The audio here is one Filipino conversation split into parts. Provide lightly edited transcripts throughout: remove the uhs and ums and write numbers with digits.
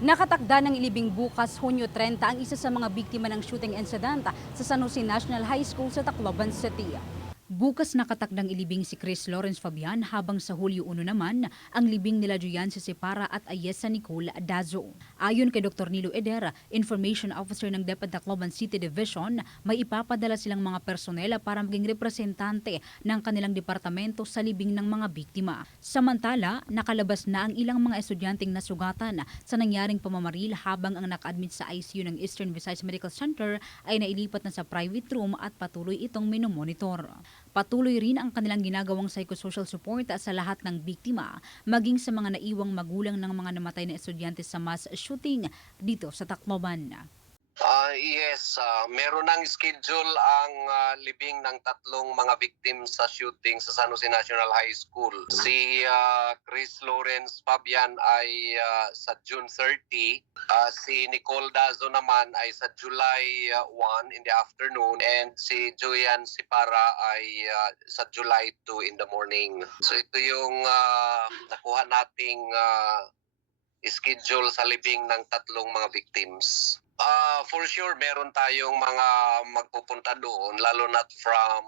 Nakatakda ng ilibing bukas, Hunyo 30, ang isa sa mga biktima ng shooting incident sa San Jose National High School sa Tacloban City. Bukas nakatakdang ilibing si Chris Lawrence Fabian habang sa Hulyo 1 naman ang libing nila Juyan Sisipara at Ayesa Nicole Dazo. Ayon kay Dr. Nilo Eder, Information Officer ng DepEd Tacloban City Division, may ipapadala silang mga personela para maging representante ng kanilang departamento sa libing ng mga biktima. Samantala, nakalabas na ang ilang mga estudyanteng nasugatan sa nangyaring pamamaril habang ang naka-admit sa ICU ng Eastern Visayas Medical Center ay nailipat na sa private room at patuloy itong minomonitor. Patuloy rin ang kanilang ginagawang psychosocial support sa lahat ng biktima, maging sa mga naiwang magulang ng mga namatay na estudyante sa mass shooting dito sa Tacloban. Yes, meron ng schedule ang libing ng tatlong mga victim sa shooting sa San Jose National High School. Si Chris Lawrence Fabian ay sa June 30, si Nicole Dazo naman ay sa July 1 in the afternoon, and si Juyan Sipara ay sa July 2 in the morning. So ito yung nakuha nating schedule sa libing ng tatlong mga victims. For sure, meron tayong mga magpupunta doon, lalo na from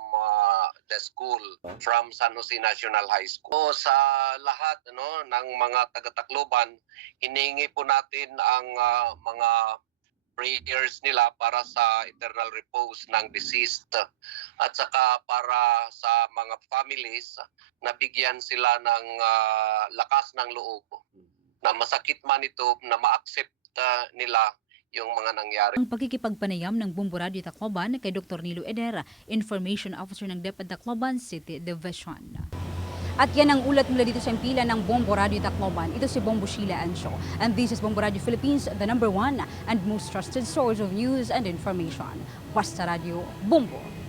the school, from San Jose National High School. So, sa lahat ng mga taga-Tacloban, hiningi po natin ang mga prayers nila para sa eternal repose ng deceased, at saka para sa mga families na bigyan sila ng lakas ng loob, na masakit man ito, na ma-accept nila yung mga nangyari. Ang pagkikipagpanayam ng Bombo Radio Tacloban kay Dr. Nilo Eder, Information Officer ng DepEd Tacloban City Division. At yan ang ulat mula dito sa impila ng Bombo Radio Tacloban. Ito si Bombo Sheila Ancho. And this is Bombo Radio Philippines, the #1 and most trusted source of news and information. Basta Radio, Bombo!